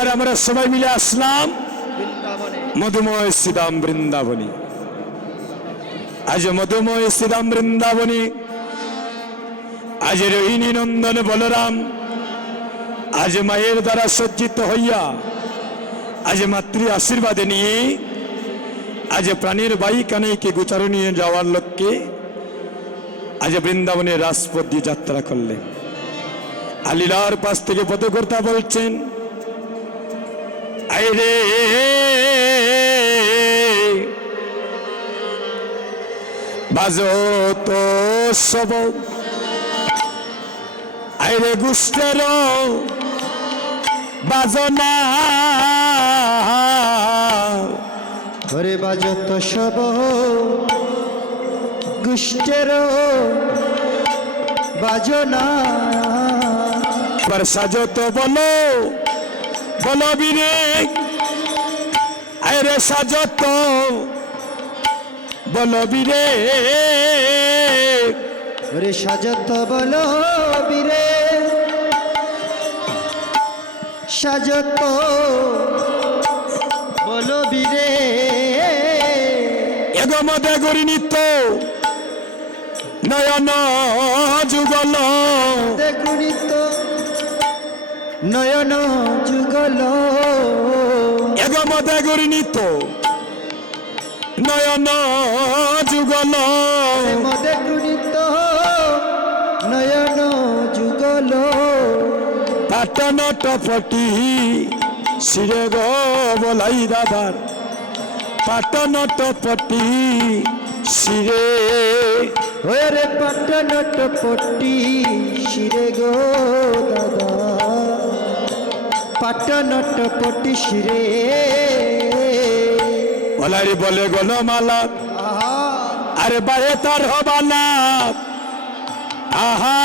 এবার আমরা সবাই মিলে আসলাম মধুময় শ্রীধাম বৃন্দাবনী। আজ মধুময় শ্রীধাম বৃন্দাবনী, আজ রোহিণী নন্দন বলরাম, আজ মায়ের দ্বারা সজ্জিত হইয়া, আজ মাতৃ আশীর্বাদে নিয়ে, আজ প্রাণীর বাই কানাইকে গোচার নিয়ে যাওয়ার লক্ষ্যে আজ বৃন্দাবনের রাজপথ দিয়ে যাত্রা করলেন। আলীলার পাশ থেকে পদকর্তা বলছেন, আইরে বাজো তো সব, আইরে গুষ্টের বাজনা, ওরে বাজো তো সব গুষ্টের বাজনা। এবার সাজো তো বলো, বলো বীরে, আরে সাজো তো বলো বীরে, ওরে সাজত বলো বীরে, সাজত বলো বীরে। এগো মদে গরি নিত্য নয়ন যুগল, দেখুনিত নয়ন যুগল, এগো মদে গরি নিত্য নয়ন যুগল, দেখুনিত নয়ন যুগল। পাটন টপটি শিরে গো বলাই দাদার, পাটন টপটি শিরে, ওরে পাটন টপটি শিরে গো দাদা, পাটন টপটি শিরে। বলারি বলে গলমালা, আহা আরে বায়ে তার হবানা, আহা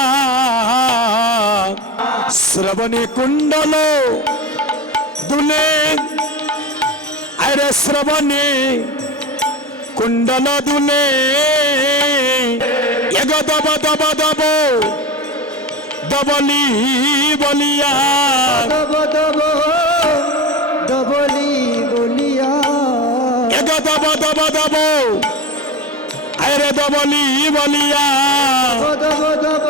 শ্রবণী কুণ্ডল দুলে, আরে শ্রবণী কুণ্ডল দুলে, এগো দব দব দব দবলি বলিয়া, দব দব দবলি বলিয়া, এগো দব দব দব আরে দবলি বলিয়া, দব দব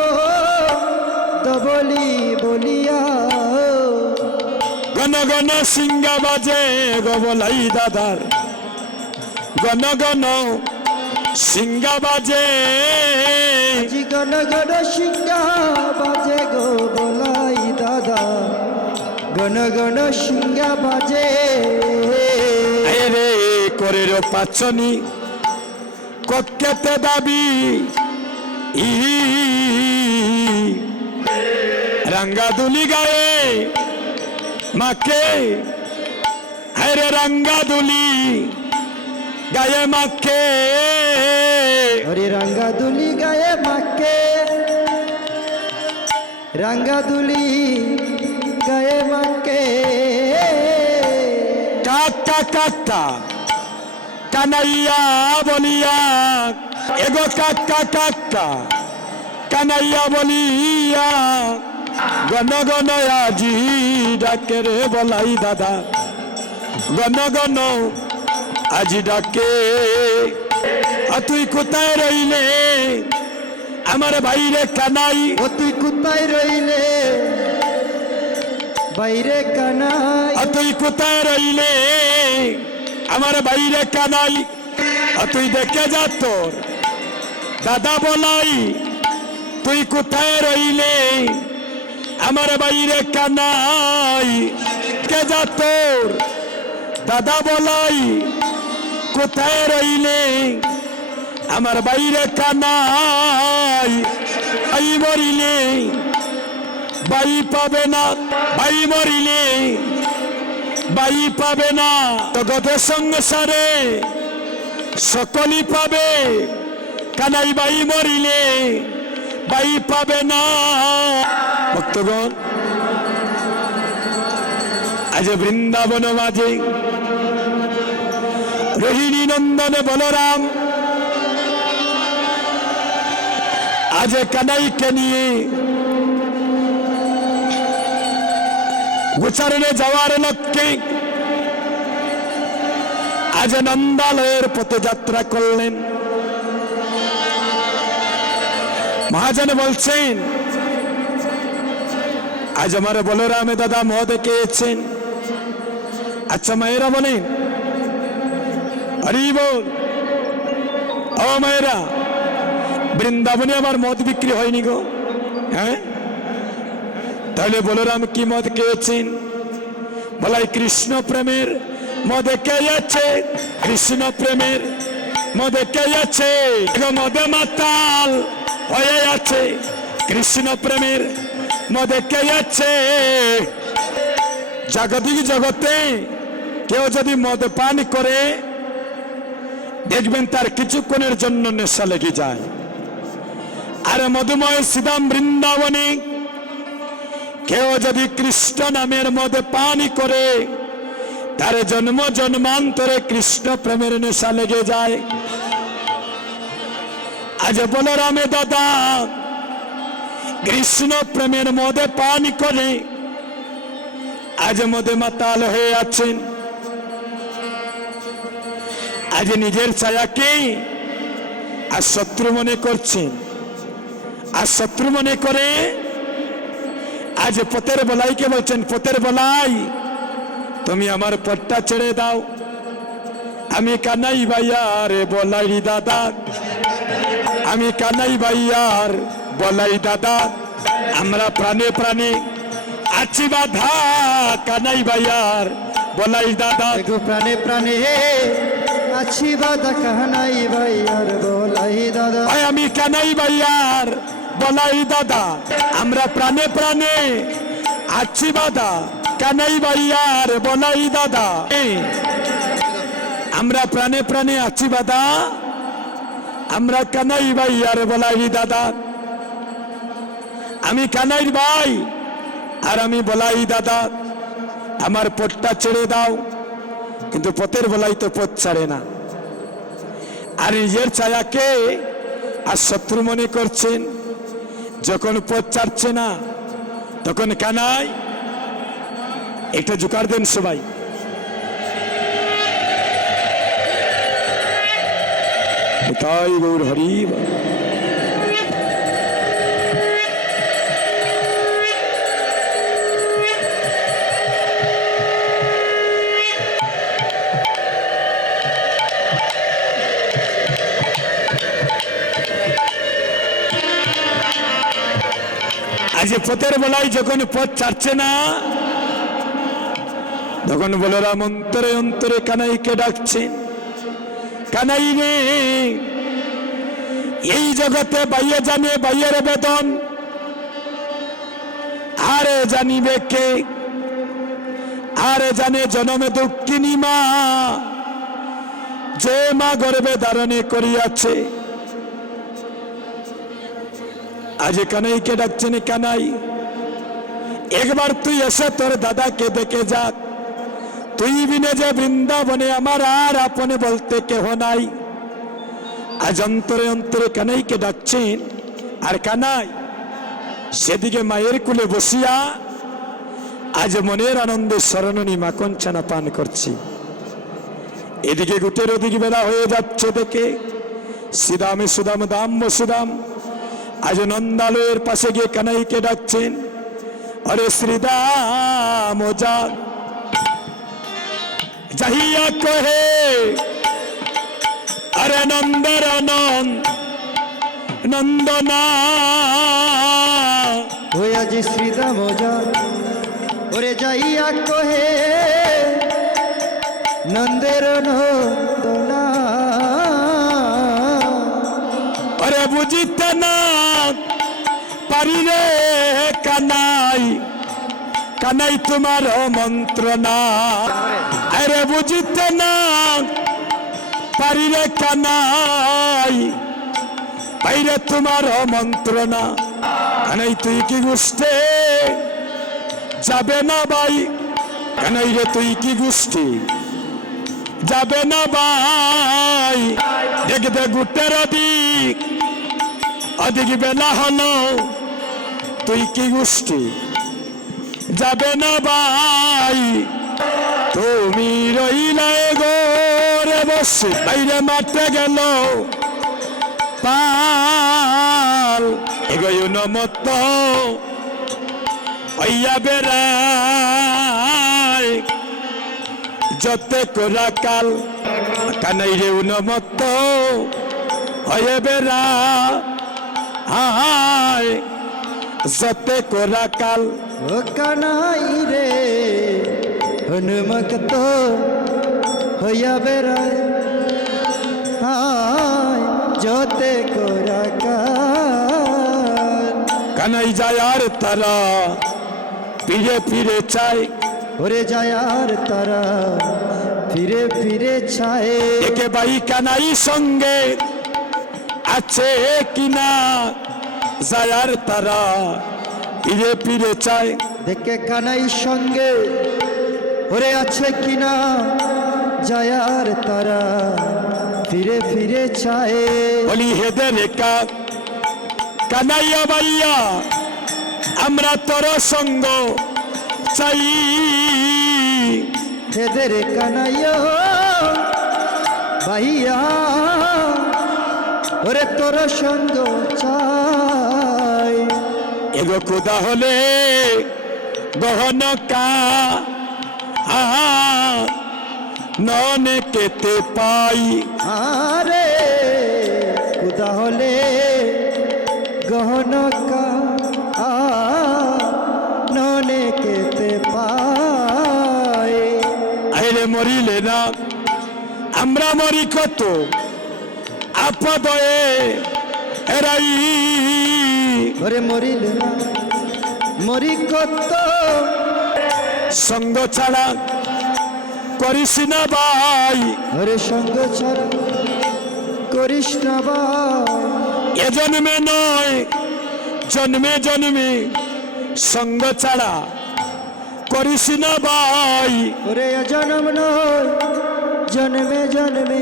দবলি বলিয়া। গণ গণ সিংহা বাজে গবলাই দাদার, গণ গণ সিংহা বাজে, জি গণ গণ সিংহা বাজে গো বলাই দাদা, গণ গণ সিংহা বাজে। রে করে পাচনি ককেতে দাবি ই রাঙ্গা দুলি গায়ে মাকে, আরে রাঙ্গা দুলি গায়ে মাকে, হরি রাঙ্গা দুলি গায়ে মাকে, রাঙ্গা দুলি গায়ে মাকে। কাকা কাকা কানাইয়া বলিয়া, এগো কাকা কাকা কানাইয়া বলিয়া, গণ গণ আজি ডাকে রে বলাই দাদা, গণ গণ আজি ডাকে। তুই কোথায় রইলে আমার বাইরে কানাই, ও তুই কোথায় রইলে বাইরে কানাই, তুই কোথায় রইলে আমার বাইরে কানাই, তুই দেখে যা তোর দাদা বলাই, তুই কোথায় রইলে আমার বাইরে কানাই, কে যা তোর দাদা বলাই, কোথায় রইলে আমার বাইরে কানাই। আই মরিলে বাই পাবে না, বাই মরিলে বাই পাবে না, জগতের সংসারে সকলই পাবে, কানাই বাই মরিলে বাই পাবে না। ভক্তগণ, আজ বৃন্দাবন মাঝে রোহিণী নন্দনে বলরাম আজ কানাইকে নিয়ে গোচারণে যাওয়ার লক্ষ্যে আজ নন্দালয়ের পথে যাত্রা করলেন। মহাজন বলছেন, আজ আমার বলরামে দাদা মদ খেয়েছেন। আচ্ছা মায়েরা বলেন, হরি বল। ও মায়েরা, বৃন্দাবনে আমার মদ বিক্রি হয়নি গো? হ্যাঁ, তাহলে বলরাম কি মদ খেয়েছেন? বলাই কৃষ্ণ প্রেমের মদে খেয়েছে, কৃষ্ণ প্রেমের মদে খেয়েছে, মদে মাতাল হয়ে আছে, কৃষ্ণ প্রেমের মদে খেয়েছে। জাগতিক জগতে কেউ যদি মদ পান করে দেখবেন তার কিছুক্ষণের জন্য নেশা লেগে যায়। আর মধুময় শ্রীধাম বৃন্দাবনে কেউ যদি কৃষ্ণ নামের মদে পান করে তার জন্ম জন্মান্তরে কৃষ্ণ প্রেমের নেশা লেগে যায়। আজ বলরামে দাদা কৃষ্ণ প্রেমের মদে পান করে আজ মদে মাতাল হয়ে আছেন। আজ নিজের ছায়াকে আর শত্রু মনে করছেন, আর শত্রু মনে করে আজ পথের বলাইকে বলছেন, পথের বলাই তুমি আমার পথটা ছেড়ে দাও, আমি কানাই ভাইয়ার বলাই দাদা, আমি কানাই ভাইয়ার বলাই দাদা, আমরা প্রাণে প্রাণে আছি বাধা, কানাই ভাইয়ার বলাই দাদা, প্রাণে প্রাণে আছি বাধা, কানাই ভাইয়ার বলাই দাদা, আমি কানাই ভাইয়ার বলাই দাদা, আমরা প্রাণে প্রাণে আছি বাধা, কানাই ভাইয়ার বলাই দাদা, আমরা প্রাণে প্রাণে আছি বাধা, আমরা কানাই ভাইয়ার বলাই দাদা, আমি কানাইর ভাই আর আমি বলাই দাদা, আমার পথটা ছেড়ে দাও। কিন্তু পথের বলাই তো পথ ছাড়ে না, আর নিজের ছায়াকে আর শত্রু মনে করছেন। যখন পথ ছাড়ছে না তখন কানাই একটা জোকার দেন সবাই। তাই গৌর হরি। আজ পথের বলাই যখন পথ ছাড়ছে না তখন বলরাম অন্তরে অন্তরে কানাইকে ডাকছেন, কানাই রে, এই জগতে বাইয়ে জানে বাইয়ের বেদন, আরে জানিবে কে, আরে জানে জনমে দুঃখিনী মা, যে মা গর্ভে ধারণে করিয়াছে। আজ কানাইকে ডাকছেন, কানাই একবার তুই এসে তোর দাদাকে দেখে যাক, তুই বিনে যে বৃন্দাবনে আমার আর আপনে বলতে কেহ নাই। আজ অন্তরে অন্তরে কানাইকে ডাকছেন, আর কানাই সেদিকে মায়ের কুলে বসিয়া আজ মনের আনন্দে শরণনী মাখন ছানা পান করছি। এদিকে গুটের ওদিকে বেলা হয়ে যাচ্ছে দেখে শ্রীদামে সুদাম দাম বসুদাম আজ নন্দালয়ের পাশে গিয়ে কানাইকে ডাকছেন, अरे श्रीदाम जा जहिया कहे अरे नंदर नंद नंदना होया जी श्रीदाम जा ओरे जाइया कहे नंदेर नंदना अरे बुझिते ना पारी रे कानाई कानाई तुम्हारो मंत्र ना अरे बुझिते ना पारी रे कानाई पाइरे तुम्हारो मंत्र ना कानाई तुई की गुस्ते जाबे ना भाई कानाई रे तुई की गुस्ती जाबे ना भाई देख दे गुटेर दिक अधिक बेला हलो तुई की गुष्टी যাবে না ভাই, তুমি রইলে গোরে বসে, বাইরে মাঠে গেল পাল, এগোয়ুন মত হইয়া বেড়ায় যতে কোরা কাল, কানাই রে উন্মত্ত হয়ে বেড়া হায় যতে কোরা কাল। ও কানাই রে হনুমক্ত হইয়া বেড়ায় হায় যতে কোরা কাল। কানাই যায় আর তারা ফিরে ফিরে চাই, ওরে যায় আর তারা ফিরে ফিরে ছায়। একে ভাই কানাই সঙ্গে আছে কিনা, যায় আর তারা ফিরে ফিরে চাই। দেখে কানাই সঙ্গে ওরে আছে কিনা, যায় আর তারা ফিরে ফিরে ছায়। বলি হেদে রেখা কানাইয়া ভাইয়া, আমরা তোর সঙ্গ চাই। এদের কানাইয়া ভাইয়া, ওরে তোর সঙ্গ চাই। এগো খুদা হলে গহন কা ননে কেতে পাই। আরে খুদা হলে গহন কা ননে কেতে পাই। আইলে মরিলে না আমরা মরি কত আপদয়ে এরাই। ওরে মরিলে না মরি কত, সঙ্গ ছাড়া করিস না ভাই, ওরে সঙ্গ ছাড়া করিস না ভাই। এ জন্মে নয় জন্মে জন্মে সঙ্গ ছাড়া করিস না ভাই। ওরে জন্ম নয় জন্মে জন্মে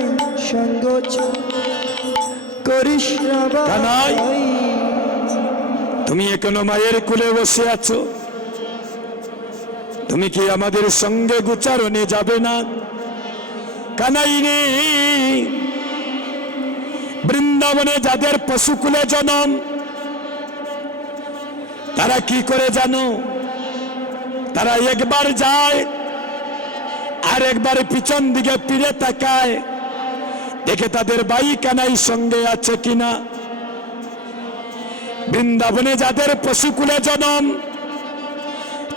সঙ্গ করিস না কানাই, ভাই। তুমি এখনো মায়ের কুলে বসে আছো, তুমি কি আমাদের সঙ্গে গোচারণে যাবে না? কানাই রে, বৃন্দাবনে যাদের পশুকুলে জনম, তারা কি করে জানো? তারা একবার যায় আর একবার পিছন দিকে ফিরে তাকায়, দেখে তাদের ভাই কানাই সঙ্গে আছে কিনা। বৃন্দাবনে যাদের পশুকুলে জনম,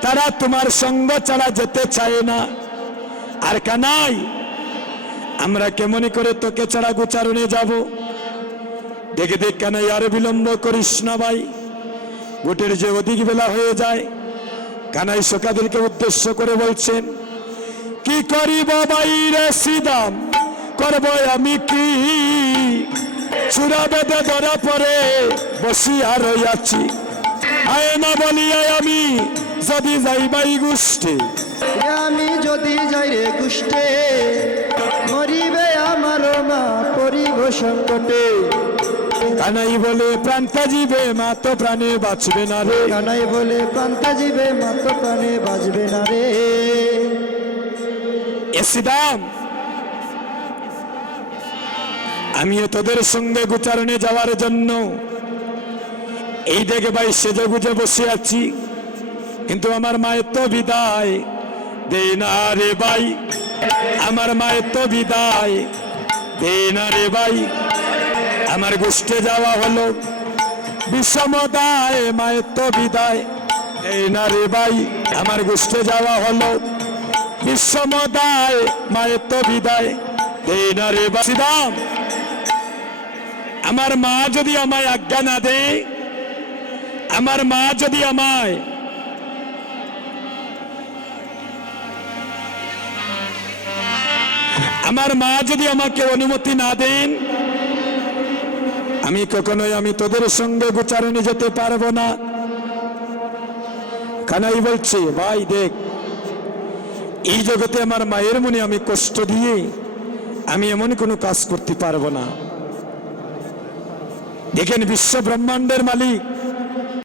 তারা তোমার সঙ্গ ছাড়া যেতে চায় না। আর কানাই, আমরা কেমন করে তোকে ছাড়া গোচারণে যাব? দেখে দেখ কানাই, আর বিলম্ব করিস না ভাই, গোটের যে অধিক বেলা হয়ে যায়। কানাই শোকাদেরকে উদ্দেশ্য করে বলছেন, কি করিব বাইরে সিদাম, করব আমি কি? চূড়া বেঁধে ধরা পরে বসিয়া রইয়াছি, আয় না বলিয়া আমি যদি যাই বাই গোষ্ঠী। আমি যদি যাই রে গোষ্ঠে, মরিবে আমার মা পরিব সংকটে। কানাই বলে প্রাণটা জীবে মা তো প্রাণে বাঁচবে না রে। কানাই বলে প্রাণটা জীবে মা তো প্রাণে বাঁচবে না রে। এসিদাম, আমিও তোদের সঙ্গে গোচারণে যাওয়ার জন্য এই দেখে ভাই সেজে গুজে বসে আছি, কিন্তু আমার মায়ের তো বিদায় দে না রে ভাই, আমার মায়ের তো বিদায় দে না রে ভাই। আমার গোষ্ঠে যাওয়া হলো বিষমদায়, মায়ের তো বিদায় দে না রে ভাই। আমার গোষ্ঠে যাওয়া হলো বিষমদায়, মায়ের তো বিদায় দে না রে ভাই। সিদাম, আমার মা যদি আমায় আজ্ঞা না দেয়, আমার মা যদি আমায় আমার মা যদি আমাকে অনুমতি না দেন, আমি কখনোই আমি তোদের সঙ্গে গোচারণে যেতে পারবো না। কানাই বলছে, ভাই দেখ, এই জগতে আমার মায়ের মনে আমি কষ্ট দিয়ে আমি এমন কোনো কাজ করতে পারবো না। দেখেন, বিশ্ব ব্রহ্মাণ্ডের মালিক